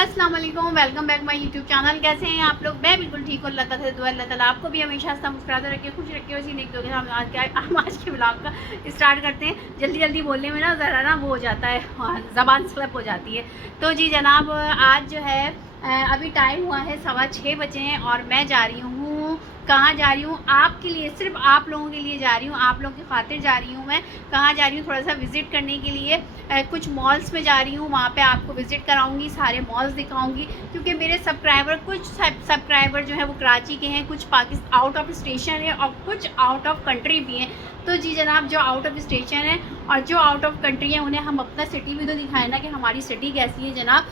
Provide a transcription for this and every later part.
अस्सलाम वालेकुम, welcome back my YouTube channel. कैसे हैं आप लोग? मैं बिल्कुल ठीक हूँ। अल्लाह ताला से दुआ, अल्लाह ताला आपको भी हमेशा हंसता मुस्कुराते रखे, खुश रखे। उसी नेक दुआ के साथ हम आज के ब्लॉग का स्टार्ट करते हैं। जल्दी जल्दी बोलने में ना ज़रा ना वो हो जाता है, ज़बान स्लिप हो जाती है। तो जी जनाब, आज जो है अभी टाइम हुआ है 6:15 बजे हैं और मैं जा रही हूँ। कहाँ जा रही हूँ? आपके लिए, सिर्फ आप लोगों के लिए जा रही हूँ, आप लोगों की खातिर जा रही हूँ। मैं कहाँ जा रही हूँ? थोड़ा सा विज़िट करने के लिए कुछ मॉल्स में जा रही हूँ। वहाँ पे आपको विज़िट कराऊंगी, सारे मॉल्स दिखाऊंगी, क्योंकि मेरे कुछ सब्सक्राइबर जो है वो कराची के हैं, कुछ पाकिस्तान आउट ऑफ स्टेशन है और कुछ आउट ऑफ कंट्री भी हैं। तो जी जनाब, जो आउट ऑफ स्टेशन है और जो आउट ऑफ कंट्री है उन्हें हम अपना सिटी भी तो दिखाएं ना, कि हमारी सिटी कैसी है जनाब।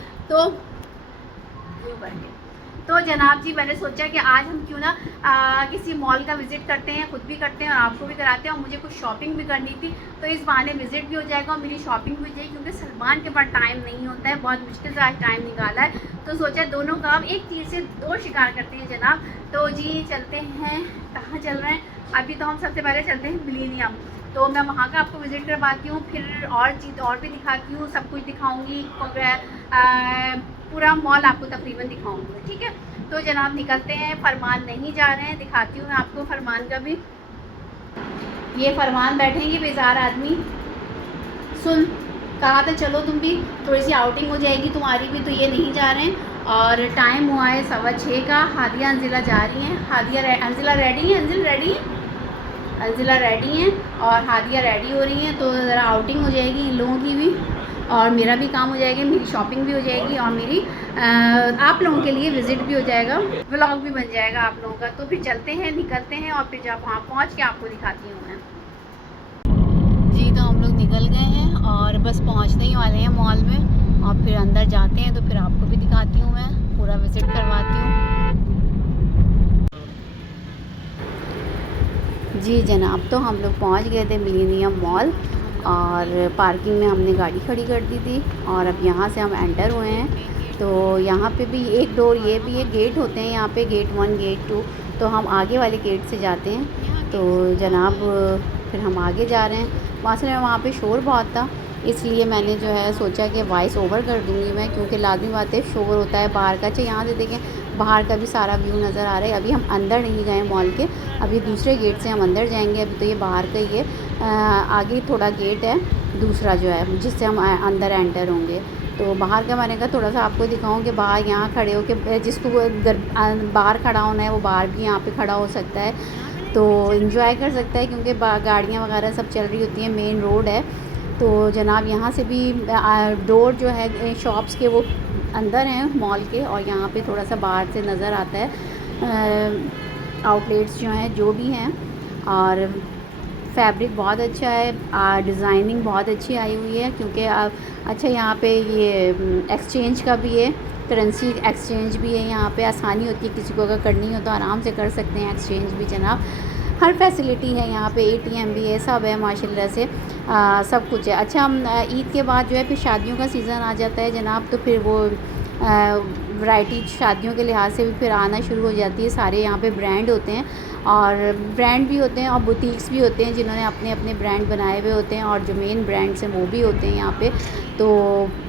तो जनाब जी, मैंने सोचा कि आज हम क्यों ना किसी मॉल का विज़िट करते हैं, खुद भी करते हैं और आपको भी कराते हैं। और मुझे कुछ शॉपिंग भी करनी थी, तो इस बहाने विज़िट भी हो जाएगा और मेरी शॉपिंग भी हो जाएगी, क्योंकि सलमान के पास टाइम नहीं होता है, बहुत मुश्किल से आज टाइम निकाला है। तो सोचा दोनों काम, एक चीज़ से दो शिकार करते हैं जनाब। तो जी चलते हैं। कहाँ चल रहे हैं? अभी तो हम सबसे पहले चलते हैं मिलेनियम। तो मैं वहाँ का आपको विज़िट करवाती हूँ, फिर और चीज़ और भी दिखाती हूँ, सब कुछ दिखाऊँगी, पूरा मॉल आपको तकरीबन दिखाऊंगी। ठीक है, तो जनाब निकलते हैं। फरमान नहीं जा रहे हैं, दिखाती हूँ मैं आपको फरमान का भी। ये फरमान बैठेंगे बेजार आदमी। सुन, कहा था चलो तुम भी, थोड़ी सी आउटिंग हो जाएगी तुम्हारी भी। तो ये नहीं जा रहे हैं और टाइम हुआ है 6:15 का। हादिया अंजिला जा रही हैं। अंजिला रेडी है, अंजिला रेडी हैं और हादिया रेडी हो रही हैं। तो ज़रा आउटिंग हो जाएगी इन लोगों की भी और मेरा भी काम हो जाएगा, मेरी शॉपिंग भी हो जाएगी और मेरी आप लोगों के लिए विज़िट भी हो जाएगा, व्लॉग भी बन जाएगा आप लोगों का। तो फिर चलते हैं, निकलते हैं और फिर जब वहाँ पहुँच के आपको दिखाती हूँ मैं। जी तो हम लोग निकल गए हैं और बस पहुँचने ही वाले हैं मॉल में, और फिर अंदर जाते हैं तो फिर आपको भी दिखाती हूँ, मैं पूरा विज़िट करवाती हूँ। जी जनाब, तो हम लोग पहुँच गए थे मिलेनियम मॉल और पार्किंग में हमने गाड़ी खड़ी कर दी थी और अब यहाँ से हम एंटर हुए हैं। तो यहाँ पे भी एक डोर, ये भी एक गेट होते हैं यहाँ पे, गेट 1 गेट 2। तो हम आगे वाले गेट से जाते हैं। तो जनाब फिर हम आगे जा रहे हैं। वहाँ पे शोर बहुत था, इसलिए मैंने जो है सोचा कि वॉइस ओवर कर दूँगी मैं, क्योंकि लाजमी बात है शोर होता है बाहर का। अच्छा यहाँ से देखें, बाहर का भी सारा व्यू नज़र आ रहा है। अभी हम अंदर नहीं गए मॉल के, अभी दूसरे गेट से हम अंदर जाएंगे। अभी तो ये बाहर का ही है, आगे थोड़ा गेट है दूसरा जो है जिससे हम अंदर एंटर होंगे। तो बाहर का मैंने कहा थोड़ा सा आपको दिखाऊं कि बाहर यहाँ खड़े हो के जिसको बाहर खड़ा होना है वो बाहर भी यहाँ पे खड़ा हो सकता है, तो इन्जॉय कर सकता है, क्योंकि गाड़ियाँ वगैरह सब चल रही होती हैं, मेन रोड है। तो जनाब यहाँ से भी डोर जो है शॉप्स के वो अंदर हैं मॉल के, और यहाँ पे थोड़ा सा बाहर से नज़र आता है आउटलेट्स जो हैं, जो भी हैं। और फैब्रिक बहुत अच्छा है, डिज़ाइनिंग बहुत अच्छी आई हुई है, क्योंकि अच्छा यहाँ पे ये एक्सचेंज का भी है, करेंसी एक्सचेंज भी है। यहाँ पे आसानी होती है, किसी को अगर करनी हो तो आराम से कर सकते हैं एक्सचेंज भी जनाब। हर फैसिलिटी है यहाँ पे, ATM भी है, सब है माशाल्लाह से, सब कुछ है। अच्छा, हम ईद के बाद जो है फिर शादियों का सीज़न आ जाता है जनाब, तो फिर वो वैरायटी शादियों के लिहाज से भी फिर आना शुरू हो जाती है। सारे यहाँ पे ब्रांड होते हैं, और ब्रांड भी होते हैं और बुटीक्स भी होते हैं जिन्होंने अपने अपने ब्रांड बनाए हुए होते हैं, और जो मेन ब्रांड्स हैं वो भी होते हैं यहाँ पे। तो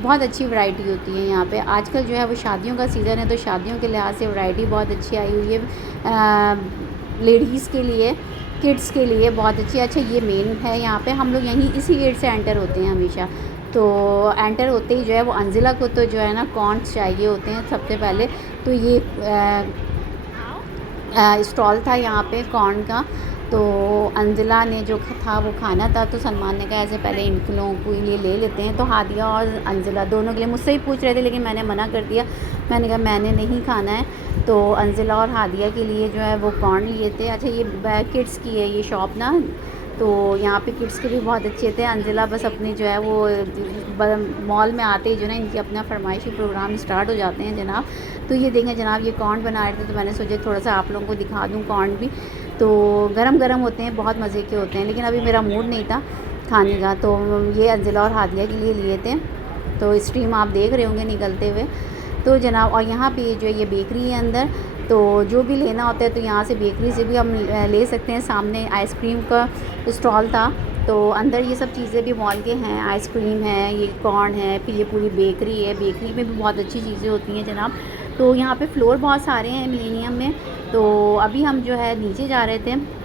बहुत अच्छी वैरायटी होती है यहाँ पे। आजकल जो है वो शादियों का सीज़न है, तो शादियों के लिहाज से वैरायटी बहुत अच्छी आई हुई है। लेडीज़ के लिए, किड्स के लिए बहुत अच्छी। अच्छा, ये मेन है यहाँ पे, हम लोग यहीं इसी गेट से एंटर होते हैं हमेशा। तो एंटर होते ही जो है वो अंजिला को तो जो है ना कॉर्न्स चाहिए होते हैं सबसे पहले। तो ये स्टॉल था यहाँ पे कॉर्न का, तो अंजिला ने जो था वो खाना था, तो सलमान ने कहा ऐसे पहले इन लोगों को ये ले लेते हैं। तो हादिया और अंजिला दोनों के लिए मुझसे ही पूछ रहे थे, लेकिन मैंने मना कर दिया। मैंने कहा मैंने नहीं खाना है। तो अंजिला और हादिया के लिए जो है वो कॉर्न लिए थे। अच्छा, ये किड्स की है ये शॉप ना, तो यहाँ पे किड्स के भी बहुत अच्छे थे। अंजिला बस अपने जो है वो मॉल में आते ही जो ना इनकी अपना फरमाइशी प्रोग्राम स्टार्ट हो जाते हैं जनाब। तो ये देखें जनाब, ये कॉर्न बना रहे थे, तो मैंने सोचा थोड़ा सा आप लोगों को दिखा दूँ कॉर्न भी। तो गरम गरम होते हैं, बहुत मज़े के होते हैं, लेकिन अभी मेरा मूड नहीं था खाने का, तो ये अंजिला और हादिया के लिए लिए थे। तो स्ट्रीम आप देख रहे होंगे निकलते हुए। तो जनाब, और यहाँ पे जो ये बेकरी है अंदर, तो जो भी लेना होता है तो यहाँ से बेकरी से भी हम ले सकते हैं। सामने आइसक्रीम का स्टॉल था, तो अंदर ये सब चीज़ें भी मॉल के हैं, आइसक्रीम है, ये कॉर्न है, फिर ये पूरी बेकरी है, बेकरी में भी बहुत अच्छी चीज़ें होती हैं जनाब। तो यहाँ पे फ्लोर बहुत सारे हैं मिलेनियम में। तो अभी हम जो है नीचे जा रहे थे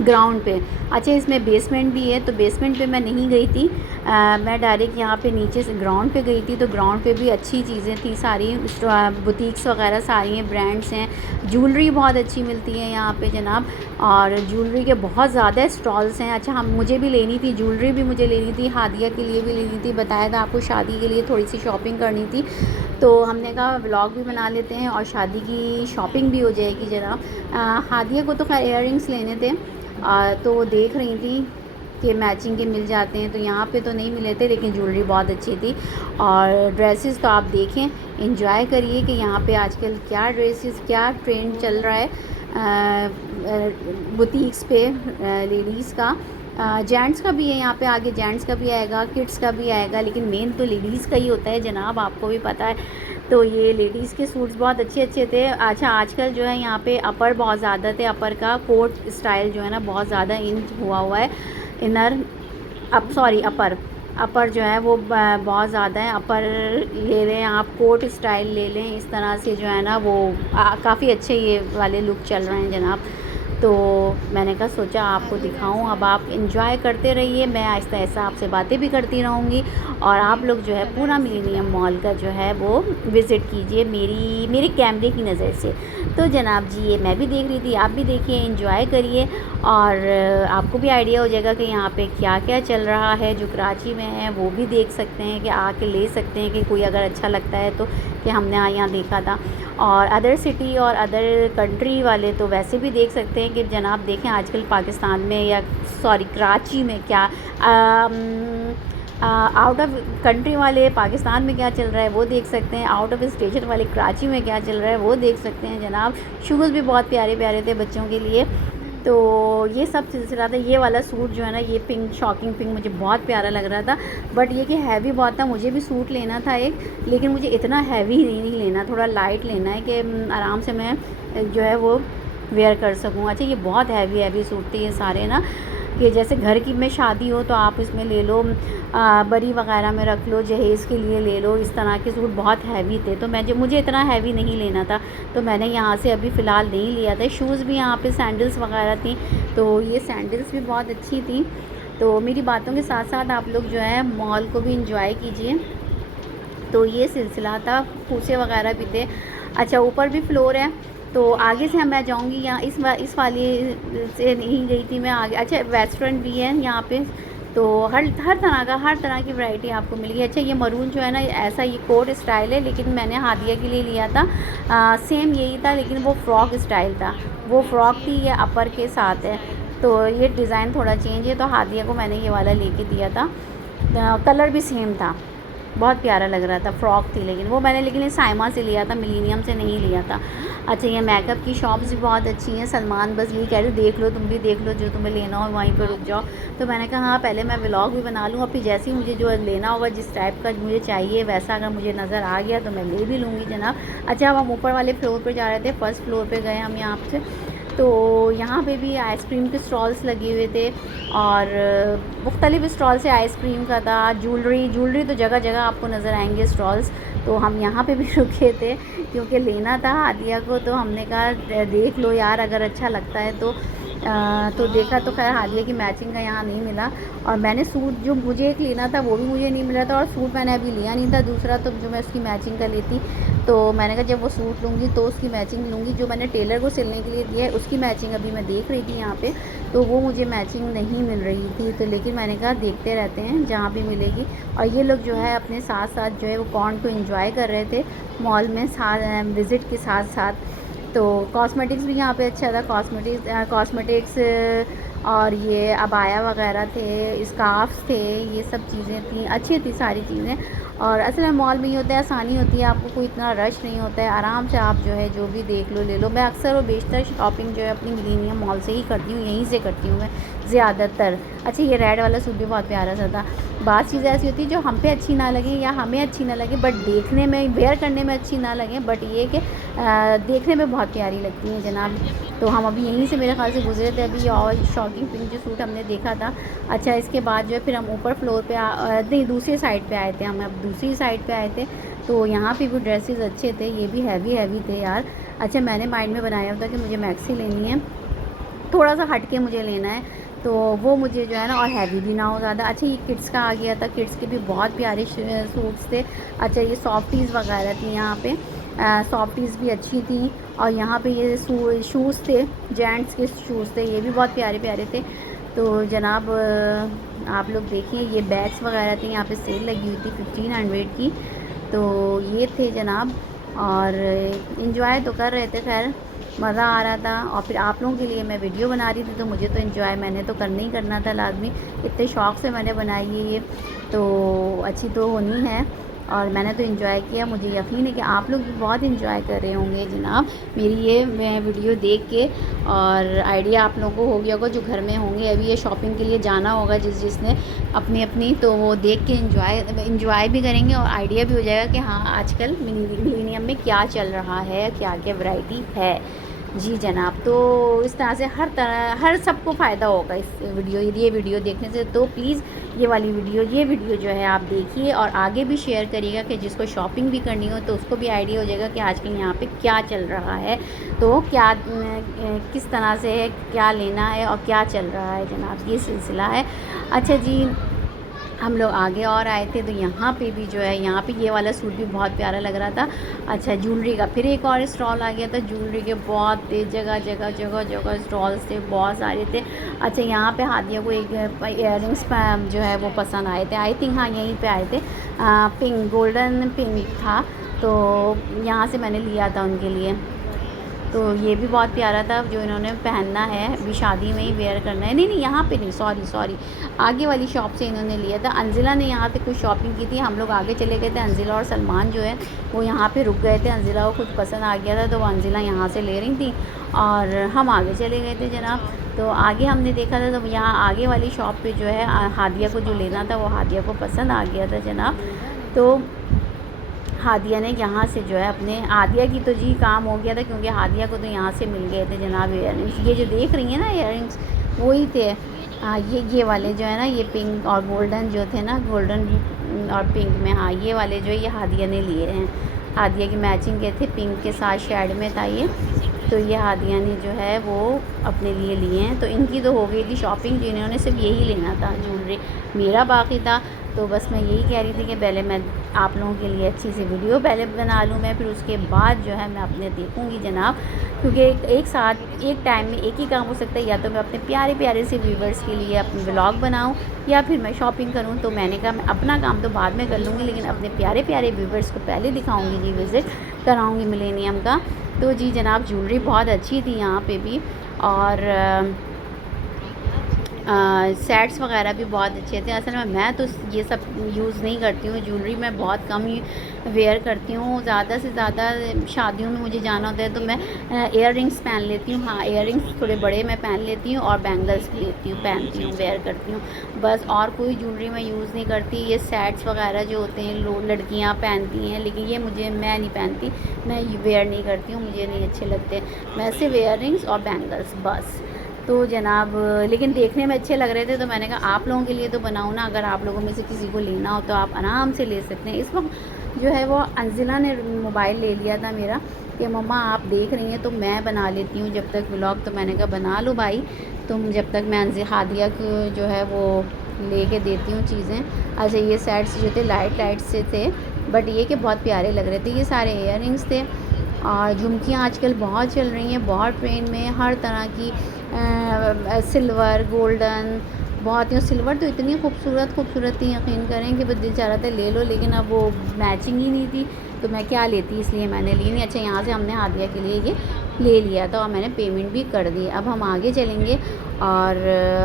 ग्राउंड पे। अच्छा, इसमें बेसमेंट भी है, तो बेसमेंट पे मैं नहीं गई थी, मैं डायरेक्ट यहाँ पे नीचे से ग्राउंड पे गई थी। तो ग्राउंड पे भी अच्छी चीज़ें थी सारी, बुटीक्स वगैरह सारी हैं, ब्रांड्स हैं, ज्वेलरी बहुत अच्छी मिलती है यहाँ पे जनाब, और ज्वेलरी के बहुत ज़्यादा स्टॉल्स हैं। अच्छा, हम मुझे भी लेनी थी ज्वेलरी, भी मुझे लेनी थी, हादिया के लिए भी लेनी थी, बताया था आपको शादी के लिए थोड़ी सी शॉपिंग करनी थी। तो हमने कहा व्लॉग भी बना लेते हैं और शादी की शॉपिंग भी हो जाएगी जनाब। हादिया को तो खैर इयररिंग्स लेने थे, तो वो देख रही थी कि मैचिंग के मिल जाते हैं, तो यहाँ पे तो नहीं मिले थे, लेकिन ज्वेलरी बहुत अच्छी थी। और ड्रेसेस तो आप देखें, एंजॉय करिए कि यहाँ पे आजकल क्या ड्रेसेस, क्या ट्रेंड चल रहा है बुटीक्स पे लेडीज़ का। जेंट्स का भी है यहाँ पे, आगे जेंट्स का भी आएगा, किड्स का भी आएगा, लेकिन मेन तो लेडीज़ का ही होता है जनाब, आपको भी पता है। तो ये लेडीज़ के सूट्स बहुत अच्छे अच्छे थे। अच्छा, आजकल जो है यहाँ पे अपर बहुत ज़्यादा थे, अपर का कोट स्टाइल जो है ना बहुत ज़्यादा इन हुआ है। इनर अपर जो है वो बहुत ज़्यादा है। अपर ले लें आप, कोट स्टाइल ले लें, इस तरह से जो है ना वो काफ़ी अच्छे ये वाले लुक चल रहे हैं जनाब। तो मैंने कहा सोचा आपको दिखाऊं, अब आप इंजॉय करते रहिए, मैं आहिस्ता आहिस्ता आपसे बातें भी करती रहूँगी, और आप लोग जो है पूरा मिलेनियम मॉल का जो है वो विज़िट कीजिए मेरे कैमरे की नज़र से। तो जनाब जी, ये मैं भी देख रही थी, आप भी देखिए, इंजॉय करिए, और आपको भी आइडिया हो जाएगा कि यहाँ पे क्या क्या चल रहा है। जो कराची में है वो भी देख सकते हैं, कि आके ले सकते हैं, कि कोई अगर अच्छा लगता है तो, कि हमने यहाँ देखा था। और अदर सिटी और अदर कंट्री वाले तो वैसे भी देख सकते हैं कि जनाब देखें आजकल पाकिस्तान में, या सॉरी कराची में क्या, आउट ऑफ कंट्री वाले पाकिस्तान में क्या चल रहा है वो देख सकते हैं, आउट ऑफ स्टेशन वाले कराची में क्या चल रहा है वो देख सकते हैं जनाब। शूज़ भी बहुत प्यारे प्यारे थे बच्चों के लिए। तो ये सब सिलसिला था। ये वाला सूट जो है ना, ये पिंक, शॉकिंग पिंक, मुझे बहुत प्यारा लग रहा था, बट ये कि हैवी बहुत था। मुझे भी सूट लेना था एक, लेकिन मुझे इतना हैवी नहीं लेना, थोड़ा लाइट लेना है, कि आराम से मैं जो है वो वेयर कर सकूँ। अच्छा, ये बहुत हैवी सूट थे ये सारे ना, कि जैसे घर की में शादी हो तो आप इसमें ले लो, बरी वगैरह में रख लो, जहेज़ के लिए ले लो, इस तरह के सूट बहुत हैवी थे। तो मुझे इतना हैवी नहीं लेना था, तो मैंने यहाँ से अभी फ़िलहाल नहीं लिया था। शूज़ भी यहाँ पे सैंडल्स वगैरह थी, तो ये सैंडल्स भी बहुत अच्छी थी। तो मेरी बातों के साथ साथ आप लोग जो है मॉल को भी इंजॉय कीजिए। तो ये सिलसिला था, फूसे वगैरह भी थे। अच्छा, ऊपर भी फ्लोर है, तो आगे से मैं जाऊंगी, यहाँ इस वाली से नहीं गई थी मैं आगे। अच्छा, रेस्टोरेंट भी है यहाँ पे, तो हर हर तरह की वैरायटी आपको मिलेगी। अच्छा, ये मरून जो है ना, ऐसा ये कोट स्टाइल है, लेकिन मैंने हादिया के लिए लिया था, सेम यही था, लेकिन वो फ्रॉक स्टाइल था, वो फ्रॉक थी, ये अपर के साथ है, तो ये डिज़ाइन थोड़ा चेंज है। तो हादिया को मैंने ये वाला लेके दिया था, कलर भी सेम था, बहुत प्यारा लग रहा था, फ्रॉक थी, लेकिन वो मैंने ये साइमा से लिया था, मिलेनियम से नहीं लिया था। अच्छा, ये मेकअप की शॉप्स भी बहुत अच्छी हैं। सलमान बस यही कह रहे देख लो, तुम भी देख लो, जो तुम्हें लेना हो वहीं पर रुक जाओ। तो मैंने कहा हाँ, पहले मैं व्लॉग भी बना लूँ, और फिर जैसे ही मुझे जो लेना होगा, जिस टाइप का मुझे चाहिए वैसा अगर मुझे नज़र आ गया तो मैं ले भी लूँगी जनाब। अच्छा, अब हम ऊपर वाले फ्लोर पर जा रहे थे, फर्स्ट फ्लोर पर गए हम यहाँ से। तो यहाँ पे भी आइसक्रीम के स्टॉल्स लगे हुए थे, और मुख्तलिफ़ स्टॉल से आइसक्रीम का था, ज्वेलरी तो जगह जगह आपको नज़र आएंगे स्टॉल्स। तो हम यहाँ पे भी रुके थे, क्योंकि लेना था हादिया को, तो हमने कहा देख लो यार, अगर अच्छा लगता है तो देखा, तो खैर हादिया की मैचिंग का यहाँ नहीं मिला, और मैंने सूट जो मुझे एक लेना था वो भी मुझे नहीं मिला था, और सूट मैंने अभी लिया नहीं था दूसरा, तो जो मैं उसकी मैचिंग का लेती, तो मैंने कहा जब वो सूट लूँगी तो उसकी मैचिंग लूँगी। जो मैंने टेलर को सिलने के लिए दिया है उसकी मैचिंग अभी मैं देख रही थी यहाँ पे, तो वो मुझे मैचिंग नहीं मिल रही थी, तो लेकिन मैंने कहा देखते रहते हैं जहाँ भी मिलेगी। और ये लोग जो है अपने साथ साथ जो है वो कॉर्न को एंजॉय कर रहे थे मॉल में, विज़िट के साथ साथ। तो कॉस्मेटिक्स भी यहाँ पे अच्छा था, कॉस्मेटिक्स और ये अबाया वगैरह थे, स्कार्फ्स थे, ये सब चीज़ें थी, अच्छी थी सारी चीज़ें। और असल में मॉल में ये होता है, आसानी होती है, आपको कोई इतना रश नहीं होता है, आराम से आप जो है जो भी देख लो ले लो। मैं अक्सर और बेशतर शॉपिंग जो है अपनी मिलेनियम मॉल से ही करती हूँ, यहीं से करती हूँ मैं ज़्यादातर। अच्छा, ये रेड वाला सूट भी बहुत प्यारा सा था। बात चीज़ें ऐसी होती है जो हम पे अच्छी ना लगे या हमें अच्छी ना लगे, बट देखने में, वेयर करने में अच्छी ना लगे, बट ये कि देखने में बहुत प्यारी लगती हैं जनाब। तो हम अभी यहीं से मेरे ख्याल से गुजरे थे अभी, और शॉकिंग पिंक जो सूट हमने देखा था। अच्छा, इसके बाद जो है फिर हम ऊपर फ्लोर पे नहीं, दूसरी साइड पे आए थे, हम अब दूसरी साइड पे आए थे। तो यहाँ पे भी ड्रेसेस अच्छे थे, ये भी हैवी हैवी थे यार। अच्छा, मैंने माइंड में बनाया हुआ था कि मुझे मैक्सी लेनी है, थोड़ा सा हट के मुझे लेना है, तो वो मुझे जो है ना, और हैवी भी ना हो ज़्यादा। अच्छा, ये किड्स का आ गया था, किड्स के भी बहुत प्यारे सूट्स थे। अच्छा, ये सॉफ्टीज़ वगैरह थी यहाँ पे, सॉफ्टीज़ भी अच्छी थी। और यहाँ पे ये शूज़ थे, जेंट्स के शूज़ थे, ये भी बहुत प्यारे प्यारे थे। तो जनाब आप लोग देखिए, ये बैग्स वगैरह थे, यहाँ पे सेल लगी हुई थी 1500 की। तो ये थे जनाब, और इन्जॉय तो कर रहे थे, खैर मज़ा आ रहा था। और फिर आप लोगों के लिए मैं वीडियो बना रही थी, तो मुझे तो इन्जॉय मैंने तो करना ही करना था लाजमी, इतने शौक़ से मैंने बनाई है ये, तो अच्छी तो होनी है। और मैंने तो इन्जॉय किया, मुझे यकीन है कि आप लोग भी बहुत इन्जॉय कर रहे होंगे जनाब मेरी ये वीडियो देख के। और आइडिया आप लोगों को हो गया होगा जो घर में होंगे, अभी ये शॉपिंग के लिए जाना होगा जिसने अपनी अपनी, तो वो देख के इन्जॉय भी करेंगे, और आइडिया भी हो जाएगा कि हाँ आजकल मिलेनियम में क्या चल रहा है, क्या क्या वैरायटी है। जी जनाब, तो इस तरह से हर सबको फ़ायदा होगा इस ये वीडियो देखने से। तो प्लीज़ ये वीडियो जो है आप देखिए, और आगे भी शेयर करिएगा कि जिसको शॉपिंग भी करनी हो तो उसको भी आइडिया हो जाएगा कि आजकल यहाँ पे क्या चल रहा है, तो क्या किस तरह से है, क्या लेना है और क्या चल रहा है जनाब, ये सिलसिला है। अच्छा जी, हम लोग आगे और आए थे, तो यहाँ पे भी जो है, यहाँ पे ये वाला सूट भी बहुत प्यारा लग रहा था। अच्छा, ज्वेलरी का फिर एक और स्टॉल आ गया था, ज्वेलरी के बहुत जगह जगह जगह जगह स्टॉल्स थे, बहुत सारे थे। अच्छा, यहाँ पे हादिया को एक इयररिंग्स जो है वो पसंद आए थे, आई थिंक, हाँ यहीं पे आए थे, पिंक, गोल्डन पिंक था, तो यहाँ से मैंने लिया था उनके लिए। तो ये भी बहुत प्यारा था, जो इन्होंने पहनना है अभी शादी में ही वेयर करना है। नहीं, यहाँ पे नहीं, सॉरी, आगे वाली शॉप से इन्होंने लिया था। अंजिला ने यहाँ पे कुछ शॉपिंग की थी, हम लोग आगे चले गए थे। अंजिला और सलमान जो है वो यहाँ पे रुक गए थे, अंजिला को कुछ पसंद आ गया था, तो वो अंजिला यहाँ से ले रही थी और हम आगे चले गए थे जनाब। तो आगे हमने देखा था, तो यहाँ आगे वाली शॉप पे जो है हादिया को जो लेना था वो हादिया को पसंद आ गया था जनाब। तो हादिया ने यहाँ से जो है अपने, हादिया की तो जी काम हो गया था, क्योंकि हादिया को तो यहाँ से मिल गए थे जनाब इयररिंग्स। ये जो देख रही हैं ना इयररिंग्स, वही थे। ये वाले जो है ना, ये पिंक और गोल्डन जो थे ना, गोल्डन और पिंक में, हाँ ये वाले जो है ये हादिया ने लिए हैं। हादिया की मैचिंग के थे, पिंक के साथ शेड में था ये, तो ये हादिया ने जो है वो अपने लिए लिए हैं। तो इनकी तो हो गई थी शॉपिंग, जिन्होंने सिर्फ यही लेना था ज्वेलरी, मेरा बाकी था। तो बस मैं यही कह रही थी कि पहले मैं आप लोगों के लिए अच्छी सी वीडियो पहले बना लूँ मैं, फिर उसके बाद जो है मैं अपने देखूँगी जनाब, क्योंकि एक साथ एक टाइम में एक ही काम हो सकता है, या तो मैं अपने प्यारे प्यारे से व्यूवर्स के लिए अपने व्लॉग बनाऊँ, या फिर मैं शॉपिंग करूँ। तो मैंने कहा मैं अपना काम तो बाद में कर लूँगी, लेकिन अपने प्यारे प्यारे व्यूवर्स को पहले दिखाऊँगी जी, विज़िट कराऊँगी मिलेनियम का। तो जी जनाब, ज्वेलरी बहुत अच्छी थी यहाँ पे भी, और सेट्स वगैरह भी बहुत अच्छे थे। असल में मैं तो ये सब यूज़ नहीं करती हूँ, ज्वेलरी मैं बहुत कम ही वेयर करती हूँ। ज़्यादा से ज़्यादा शादियों में मुझे जाना होता है तो मैं इयर रिंग्स पहन लेती हूँ। हाँ, इयर रिंग्स थोड़े बड़े मैं पहन लेती हूँ, और बैंगल्स पहनती हूँ, वेयर करती हूँ बस, और कोई ज्वेलरी मैं यूज़ नहीं करती। ये सेट्स वगैरह जो होते हैं लड़कियाँ पहनती हैं, लेकिन ये मैं नहीं पहनती, मैं वेयर नहीं करती हूँ, मुझे नहीं अच्छे लगते। मैं सिर्फ इयर रिंग्स और बैंगल्स बस। तो जनाब, लेकिन देखने में अच्छे लग रहे थे, तो मैंने कहा आप लोगों के लिए तो बनाऊँ ना, अगर आप लोगों में से किसी को लेना हो तो आप आराम से ले सकते हैं। इस वक्त जो है वो अंजिला ने मोबाइल ले लिया था मेरा कि मम्मा आप देख रही हैं तो मैं बना लेती हूँ जब तक व्लॉग। तो मैंने कहा बना लो भाई तुम, जब तक मैं हादिया को जो है वो ले के देती हूँ चीज़ें। अच्छा, ये सेट्स जो थे लाइट से थे, बट ये कि बहुत प्यारे लग रहे थे। ये सारे इयर रिंग्स थे, और झुमकियाँ आजकल बहुत चल रही हैं, बहुत ट्रेंड में, हर तरह की सिल्वर, गोल्डन, बहुत ही। सिल्वर तो इतनी खूबसूरत थी, यकीन करें कि बस दिल चाह रहा था ले लो, लेकिन अब वो मैचिंग ही नहीं थी तो मैं क्या लेती, इसलिए मैंने ली नहीं। अच्छा, यहाँ से हमने हादिया के लिए ये ले लिया था और मैंने पेमेंट भी कर दी। अब हम आगे चलेंगे और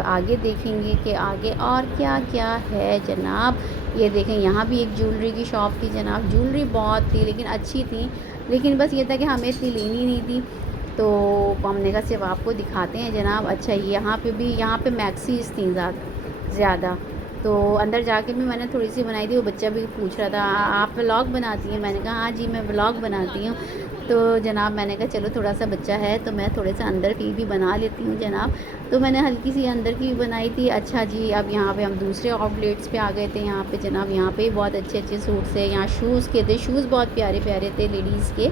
आगे देखेंगे कि आगे और क्या क्या है जनाब। ये देखें, यहाँ भी एक ज्वेलरी की शॉप थी जनाब। ज्वेलरी बहुत थी लेकिन अच्छी थी, लेकिन बस ये था कि हमें इतनी लेनी नहीं थी, तो हमने कहा सिर्फ आपको दिखाते हैं जनाब। अच्छा, यहाँ पे भी, यहाँ पे मैक्सीज थी ज़्यादा, तो अंदर जाके भी मैंने थोड़ी सी बनाई थी। वो बच्चा भी पूछ रहा था आप व्लॉग बनाती हैं? मैंने कहा हाँ जी मैं व्लॉग बनाती हूँ। तो जनाब मैंने कहा चलो थोड़ा सा बच्चा है तो मैं थोड़े सा अंदर की भी बना लेती हूँ जनाब। तो मैंने हल्की सी अंदर की भी बनाई थी। अच्छा जी, अब यहाँ पे हम दूसरे आउटलेट्स पे आ गए थे। यहाँ पे जनाब, यहाँ पे बहुत अच्छे अच्छे सूट्स है। यहाँ शूज़ के थे, शूज़ बहुत प्यारे प्यारे थे लेडीज़ के।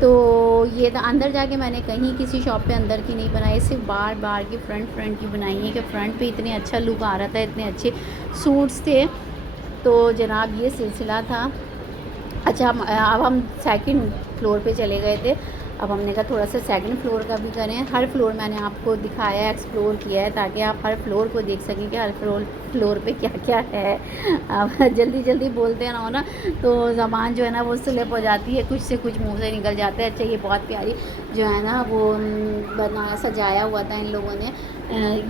तो ये था, अंदर जाके मैंने कहीं किसी शॉप पे अंदर की नहीं बनाई, सिर्फ बाहर की फ्रंट की बनाई है कि फ्रंट पे इतने अच्छा लुक आ रहा था, इतने अच्छे सूट्स थे। तो जनाब ये सिलसिला था। अच्छा, अब हम सेकंड फ्लोर पे चले गए थे। अब हमने कहा थोड़ा सा सेकंड फ्लोर का भी करें। हर फ्लोर मैंने आपको दिखाया है, एक्सप्लोर किया है, ताकि आप हर फ्लोर को देख सकें कि हर फ्लोर पे क्या क्या है। अब जल्दी जल्दी बोलते ना हो ना, तो ज़बान जो है ना वो स्लिप हो जाती है, कुछ से कुछ मुंह से निकल जाता है। अच्छा, ये बहुत प्यारी जो है ना वो बनाया सजाया हुआ था इन लोगों ने।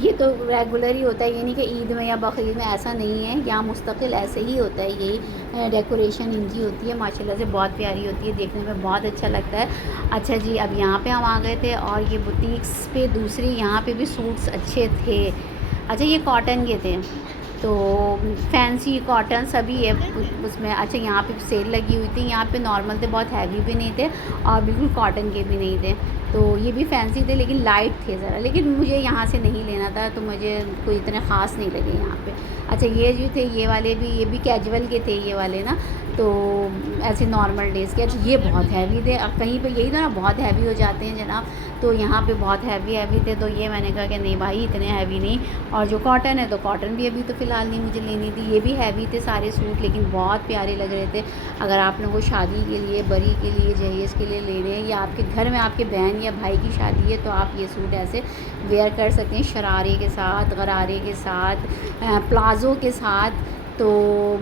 ये तो रेगुलर ही होता है, ये नहीं कि ईद में या बकरीद में, ऐसा नहीं है। यहाँ मुस्तकिल ऐसे ही होता है, यही डेकोरेशन इनकी होती है। माशाल्लाह से बहुत प्यारी होती है, देखने में बहुत अच्छा लगता है। अच्छा जी, अब यहाँ पे हम आ गए थे और ये बुटीक्स पे दूसरी, यहाँ पे भी सूट्स अच्छे थे। अच्छा, ये कॉटन के थे, तो फैंसी कॉटन सभी है उसमें। अच्छा, यहाँ पे सेल लगी हुई थी। यहाँ पे नॉर्मल थे, बहुत हैवी भी नहीं थे और बिल्कुल कॉटन के भी नहीं थे। तो ये भी फैंसी थे लेकिन लाइट थे ज़रा, लेकिन मुझे यहाँ से नहीं लेना था, तो मुझे कोई इतने ख़ास नहीं लगे यहाँ पे। अच्छा, ये जो थे ये वाले भी, ये भी कैजुअल के थे ये वाले ना, तो ऐसे नॉर्मल डेज़ के। अच्छा, ये बहुत हैवी थे। अब कहीं पे यही था ना, बहुत हैवी हो जाते हैं जनाब, तो यहाँ पे बहुत हैवी थे। तो ये मैंने कहा कि नहीं भाई इतने हैवी नहीं। और जो कॉटन है तो कॉटन भी अभी तो फ़िलहाल नहीं मुझे लेनी थी। ये भी हैवी थे सारे सूट, लेकिन बहुत प्यारे लग रहे थे। अगर आप लोगों को शादी के लिए, बरी के लिए, जहेज़ के लिए लेने हैं, या आपके घर में आपके बहन या भाई की शादी है, तो आप ये सूट ऐसे वेयर कर सकते हैं, शरारे के साथ, गरारे के साथ, प्लाज़ो के साथ। तो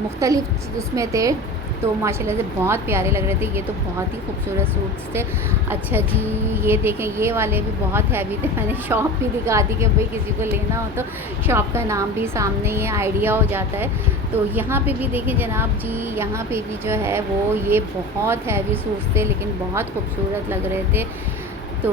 मुख्तलिफ़ उसमें थे, तो माशाल्लाह से बहुत प्यारे लग रहे थे। ये तो बहुत ही खूबसूरत सूट्स थे। अच्छा जी, ये देखें, ये वाले भी बहुत हैवी थे। मैंने शॉप भी दिखा दी कि भाई किसी को लेना हो तो शॉप का नाम भी सामने ही है, आइडिया हो जाता है। तो यहाँ पे भी देखें जनाब जी, यहाँ पे भी जो है वो ये बहुत हैवी सूट्स थे, लेकिन बहुत खूबसूरत लग रहे थे। तो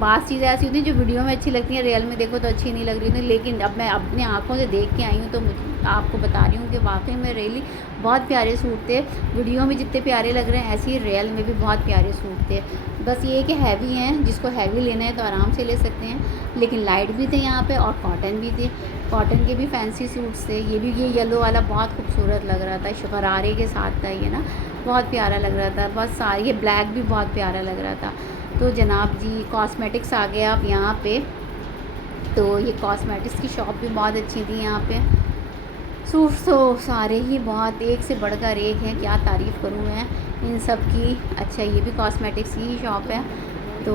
बात चीज़ें ऐसी होती हैं जो वीडियो में अच्छी लगती हैं, रियल में देखो तो अच्छी नहीं लग रही थी। लेकिन अब मैं अपने आँखों से देख के आई हूँ, तो आपको बता रही हूँ कि वाकई में रियली बहुत प्यारे सूट थे। वीडियो में जितने प्यारे लग रहे हैं, ऐसे ही रियल में भी बहुत प्यारे सूट थे। बस ये कि हैवी हैं, जिसको हैवी लेना है तो आराम से ले सकते हैं, लेकिन लाइट भी थे यहाँ पे और कॉटन भी थे। कॉटन के भी फैंसी सूट्स थे। ये भी, ये येलो वाला बहुत खूबसूरत लग रहा था, शरारे के साथ था ये ना, बहुत प्यारा लग रहा था। बस सारे, ये ब्लैक भी बहुत प्यारा लग रहा था। तो जनाब जी, कॉस्मेटिक्स आ गए आप यहाँ पे। तो ये कॉस्मेटिक्स की शॉप भी बहुत अच्छी थी यहाँ पे। सूट्स तो सारे ही बहुत एक से बढ़कर एक हैं, क्या तारीफ़ करूँ मैं इन सब की। अच्छा, ये भी कॉस्मेटिक्स की ही शॉप है। तो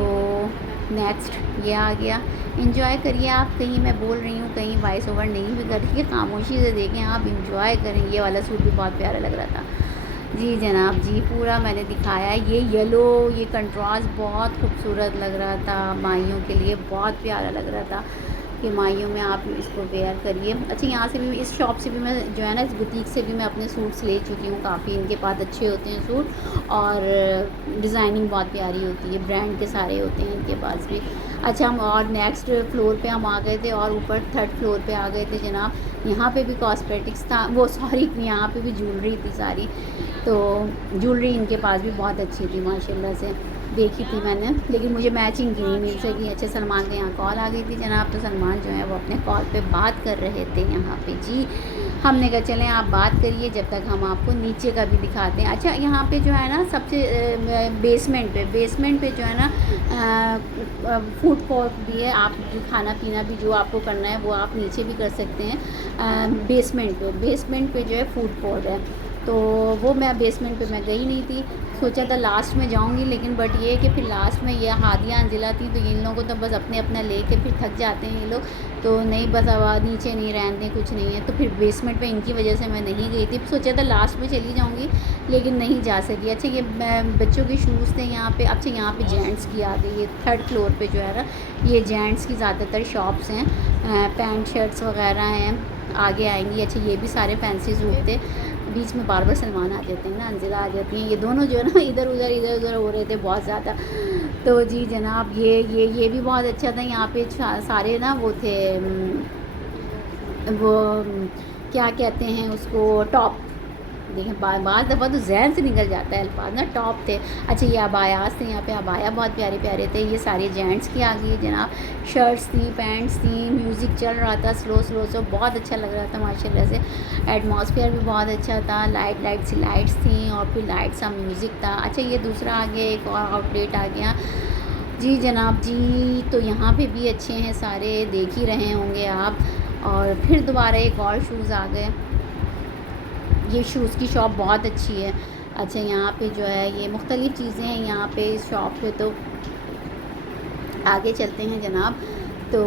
नेक्स्ट ये आ गया। इंजॉय करिए आप, कहीं मैं बोल रही हूँ कहीं वॉइस ओवर नहीं भी कर रही है, खामोशी से देखें आप, इंजॉय करें। ये वाला सूट भी बहुत प्यारा लग रहा था। जी जनाब जी, पूरा मैंने दिखाया है। ये येलो, ये कंट्रास्ट बहुत खूबसूरत लग रहा था, माइयों के लिए बहुत प्यारा लग रहा था कि माइयों में आप इसको वेयर करिए। अच्छा, यहाँ से भी, इस शॉप से भी मैं जो है ना, इस बुटीक से भी मैं अपने सूट्स ले चुकी हूँ काफ़ी। इनके पास अच्छे होते हैं सूट और डिज़ाइनिंग बहुत प्यारी होती है, ब्रांड के सारे होते हैं इनके पास भी। अच्छा, हम और नेक्स्ट फ्लोर पे हम आ गए थे और ऊपर थर्ड फ्लोर पे आ गए थे जनाब। यहाँ पे भी कॉस्मेटिक्स था, वो सॉरी, यहाँ पे भी ज्वेलरी थी सारी। तो ज्वेलरी इनके पास भी बहुत अच्छी थी माशाल्लाह से, देखी थी मैंने, लेकिन मुझे मैचिंग की नहीं मिल सकी। अच्छा, सलमान के यहाँ कॉल आ गई थी जनाब, तो सलमान जो है वो अपने कॉल पे बात कर रहे थे यहाँ पे जी। हमने कहा चलें आप बात करिए, जब तक हम आपको नीचे का भी दिखाते हैं। अच्छा, यहाँ पे जो है ना सबसे बेसमेंट पे जो है ना फूड कोर्ट भी है। आप जो खाना पीना भी जो आपको करना है वो आप नीचे भी कर सकते हैं। बेसमेंट पे जो है फूड कोर्ट है। तो वो मैं बेसमेंट पे मैं गई नहीं थी, सोचा था लास्ट में जाऊंगी, लेकिन बट ये है कि फिर लास्ट में ये हादिया अंजिला थी, तो इन लोगों को तो बस अपने अपना लेके फिर थक जाते हैं ये लोग, तो नहीं बस अब नीचे नहीं रहते कुछ नहीं है, तो फिर बेसमेंट पे इनकी वजह से मैं नहीं गई थी। सोचा था लास्ट में चली जाऊँगी लेकिन नहीं जा सकी। अच्छा ये बच्चों के शूज़ थे यहाँ पे। अच्छा यहाँ पे जेंट्स की आ गई, ये 3rd फ्लोर पे जो है ना ये जेंट्स की ज़्यादातर शॉप्स हैं, पैंट शर्ट्स वगैरह हैं, आगे आएंगी। अच्छा ये भी सारे फैंसी सूट थे, बीच में बार बार सलमान आ जाते हैं ना, अंजिला आ जाती हैं, ये दोनों जो है ना इधर उधर हो रहे थे बहुत ज़्यादा। तो जी जनाब ये भी बहुत अच्छा था। यहाँ पे सारे ना वो थे वो क्या कहते हैं उसको, टॉप। देखें बाज़ दफ़ा तो जहन से निकल जाता है अल्फाज ना, टॉप थे। अच्छा ये अबायास थे, यहाँ पे अबाया बहुत प्यारे प्यारे थे। ये सारे जेंट्स की आ गई है जनाब, शर्ट्स थी, पैंट्स थी, म्यूज़िक चल रहा था स्लो स्लो से, बहुत अच्छा लग रहा था माशाल्लाह से। एटमॉस्फेयर भी बहुत अच्छा था, लाइट्स थी और फिर लाइट सा म्यूज़िक था। अच्छा ये दूसरा आ गया, एक और आउटलेट आ गया जी जनाब जी। तो यहाँ पे भी अच्छे हैं सारे, देख ही रहे होंगे आप। और फिर दोबारा एक और शूज़ आ गए, ये शूज़ की शॉप बहुत अच्छी है। अच्छा यहाँ पे जो है ये मुख्तलिफ़ चीज़ें हैं यहाँ पे इस शॉप पे। तो आगे चलते हैं जनाब। तो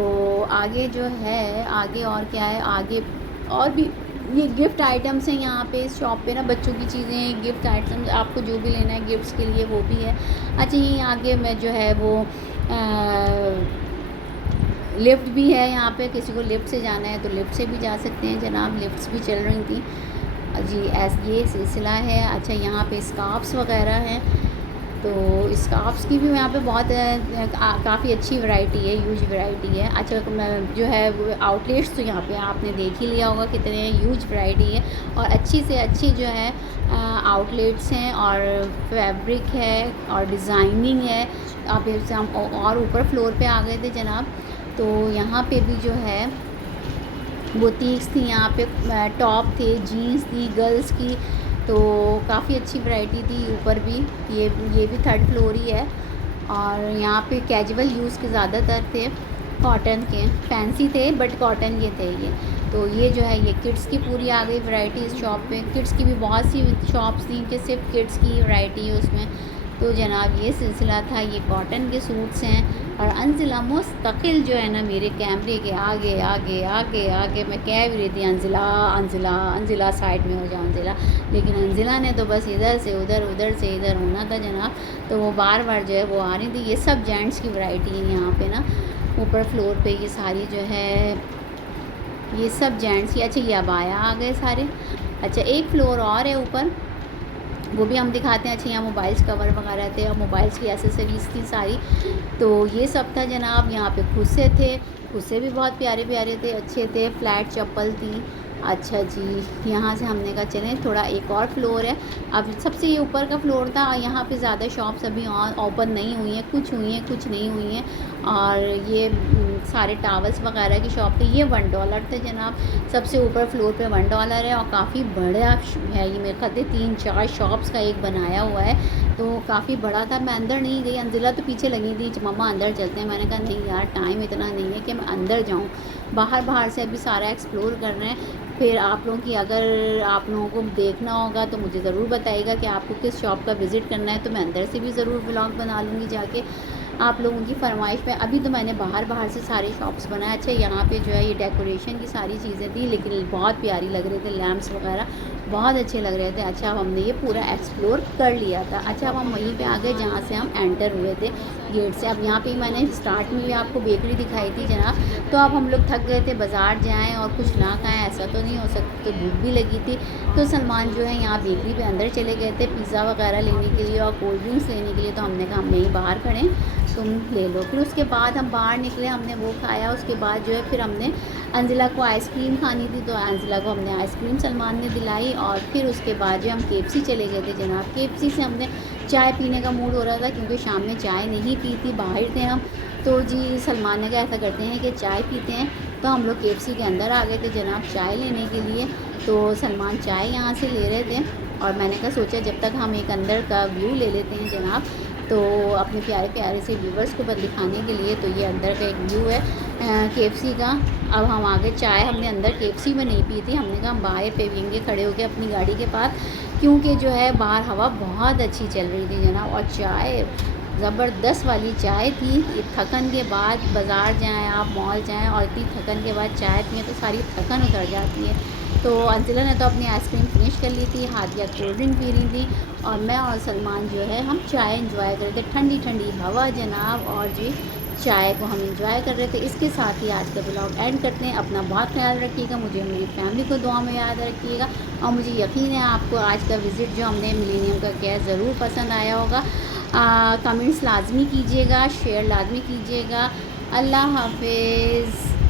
आगे जो है, आगे और क्या है, आगे और भी ये गिफ्ट आइटम्स हैं यहाँ पे इस शॉप पे ना, बच्चों की चीज़ें, गिफ्ट आइटम्स, आपको जो भी लेना है गिफ्ट्स के लिए वो भी है। अच्छा ये आगे में जो है वो लिफ्ट भी है यहाँ पे, किसी को लिफ्ट से जाना है तो लिफ्ट से भी जा सकते हैं जनाब, लिफ्ट्स भी चल रही थी जी, ये सिलसिला है। अच्छा यहाँ पे स्कार्फ्स वगैरह हैं, तो स्कार्फ्स की भी यहाँ पे बहुत काफ़ी अच्छी वैरायटी है, ह्यूज वैरायटी है। अच्छा जो है वो आउटलेट्स तो यहाँ पे आपने देख ही लिया होगा कितने ह्यूज वैरायटी है, और अच्छी से अच्छी जो है आउटलेट्स हैं, और फैब्रिक है और डिज़ाइनिंग है। आप हम और ऊपर फ्लोर पे आ गए थे जनाब, तो यहाँ पे भी जो है बुटीक्स थी, यहाँ पे टॉप थे, जीन्स थी गर्ल्स की, तो काफ़ी अच्छी वैरायटी थी। ऊपर भी ये भी 3rd फ्लोर ही है, और यहाँ पे कैजुअल यूज़ के ज़्यादातर थे, कॉटन के, फैंसी थे बट कॉटन के थे ये। तो ये जो है ये किड्स की पूरी आ गई वैरायटी इस शॉप पे। किड्स की भी बहुत सी शॉप्स थी कि सिर्फ किड्स की वैरायटी है उसमें। तो जनाब ये सिलसिला था, ये कॉटन के सूट्स हैं। और अंजिला मुस्तकिल जो है ना मेरे कैमरे के आगे आगे आगे आगे, मैं कह भी रही थी अंजिला अंजिला अंजिला साइड में हो जाओ अंजिला, लेकिन अंजिला ने तो बस इधर से उधर उधर से इधर होना था जनाब, तो वो बार बार जो है वो आ रही थी। ये सब जेंट्स की वैरायटी है यहाँ पे ना, ऊपर फ्लोर पे ये सारी जो है ये सब जेंट्स की। अच्छा ये अबाया आ गए सारे। अच्छा एक फ्लोर और है ऊपर, वो भी हम दिखाते हैं। अच्छा यहाँ मोबाइल्स कवर वगैरह थे और मोबाइल्स की एसेसरीज़ थी सारी, तो ये सब था जनाब। यहाँ पे खुस्से थे, खुस्से भी बहुत प्यारे प्यारे थे, अच्छे थे। फ्लैट चप्पल थी। अच्छा जी यहाँ से हमने कहा चलें थोड़ा एक और फ्लोर है, अब सबसे ये ऊपर का फ्लोर था। यहाँ पे ज़्यादा शॉप्स अभी ओपन नहीं हुई हैं, कुछ हुई हैं कुछ नहीं हुई हैं। और ये सारे टावल्स वगैरह की शॉप थी, ये $1 थे जनाब। सबसे ऊपर फ्लोर पे $1 है, और काफ़ी बड़ा है ये, मेरे ख्याल से 3-4 शॉप्स का एक बनाया हुआ है, तो काफ़ी बड़ा था। मैं अंदर नहीं गई, अंजिला तो पीछे लगी थी, मम्मा अंदर चलते हैं। मैंने कहा नहीं यार टाइम इतना नहीं है कि मैं अंदर जाऊँ, बाहर से अभी सारा एक्सप्लोर कर रहे हैं। फिर आप लोगों की, अगर आप लोगों को देखना होगा तो मुझे ज़रूर बताइएगा कि आपको किस शॉप का विज़िट करना है, तो मैं अंदर से भी ज़रूर व्लॉग बना लूँगी जाके आप लोगों की फरमाइश पे। अभी तो मैंने बाहर से सारे शॉप्स बनाए। अच्छा यहाँ पे जो है ये डेकोरेशन की सारी चीज़ें थी, लेकिन बहुत प्यारी लग रहे थे, लैम्प्स वगैरह बहुत अच्छे लग रहे थे। अच्छा अब हमने ये पूरा एक्सप्लोर कर लिया था। अच्छा अब हम वहीं पे आ गए जहाँ से हम एंटर हुए थे गेट से। अब यहाँ पे मैंने स्टार्ट में भी आपको बेकरी दिखाई थी जनाब, तो अब हम लोग थक गए थे, बाज़ार जाएँ और कुछ ना खाएँ ऐसा तो नहीं हो सकता, तो भूख भी लगी थी। तो सलमान जो है यहाँ बेकरी पे अंदर चले गए थे पिज़्ज़ा वगैरह लेने के लिए और कोल्ड ड्रिंक्स लेने के लिए, तो हमने कहा हम यहीं बाहर खड़े तुम ले लो। फिर उसके बाद हम बाहर निकले, हमने वो खाया। उसके बाद जो है फिर हमने अंजिला को आइसक्रीम खानी थी, तो अंजिला को हमने आइसक्रीम सलमान ने दिलाई। और फिर उसके बाद जो हम KFC चले गए थे जनाब। KFC से हमने चाय पीने का मूड हो रहा था, क्योंकि शाम में चाय नहीं पी थी, बाहर थे हम। तो जी सलमान ने कहा ऐसा करते हैं कि चाय पीते हैं, तो हम लोग KFC के अंदर आ गए थे जनाब चाय लेने के लिए। तो सलमान चाय यहाँ से ले रहे थे, और मैंने कहा सोचा जब तक हम एक अंदर का व्यू ले लेते हैं जनाब, तो अपने प्यारे प्यारे से व्यूवर्स को दिखाने के लिए। तो ये अंदर का एक व्यू है KFC का। अब हम आगे, चाय हमने अंदर KFC में नहीं पी थी, हमने कहा हम बाहर पे पियेंगे खड़े होकर अपनी गाड़ी के पास। क्योंकि जो है बाहर हवा बहुत अच्छी चल रही थी जनाब। और चाय ज़बरदस्त वाली चाय थी। ये थकन के बाद बाज़ार जाएँ आप, मॉल जाएँ और इतनी थकन के बाद चाय पिएँ तो सारी थकन उतर जाती है। तो अंजिला ने तो अपनी आइसक्रीम फिनिश कर ली थी, हादिया कोल्ड ड्रिंक पी रही थी और मैं और सलमान जो है हम चाय एंजॉय कर रहे थे। ठंडी ठंडी हवा जनाब, और जी चाय को हम एंजॉय कर रहे थे। इसके साथ ही आज का ब्लॉग एंड करते हैं। अपना बहुत ख्याल रखिएगा, मुझे मेरी फैमिली को दुआ में याद रखिएगा और मुझे यकीन है आपको आज का विज़िट जो हमने मिलेनियम का किया है ज़रूर पसंद आया होगा। कमेंट्स लाजमी कीजिएगा, शेयर लाजमी कीजिएगा। अल्लाह हाफिज़।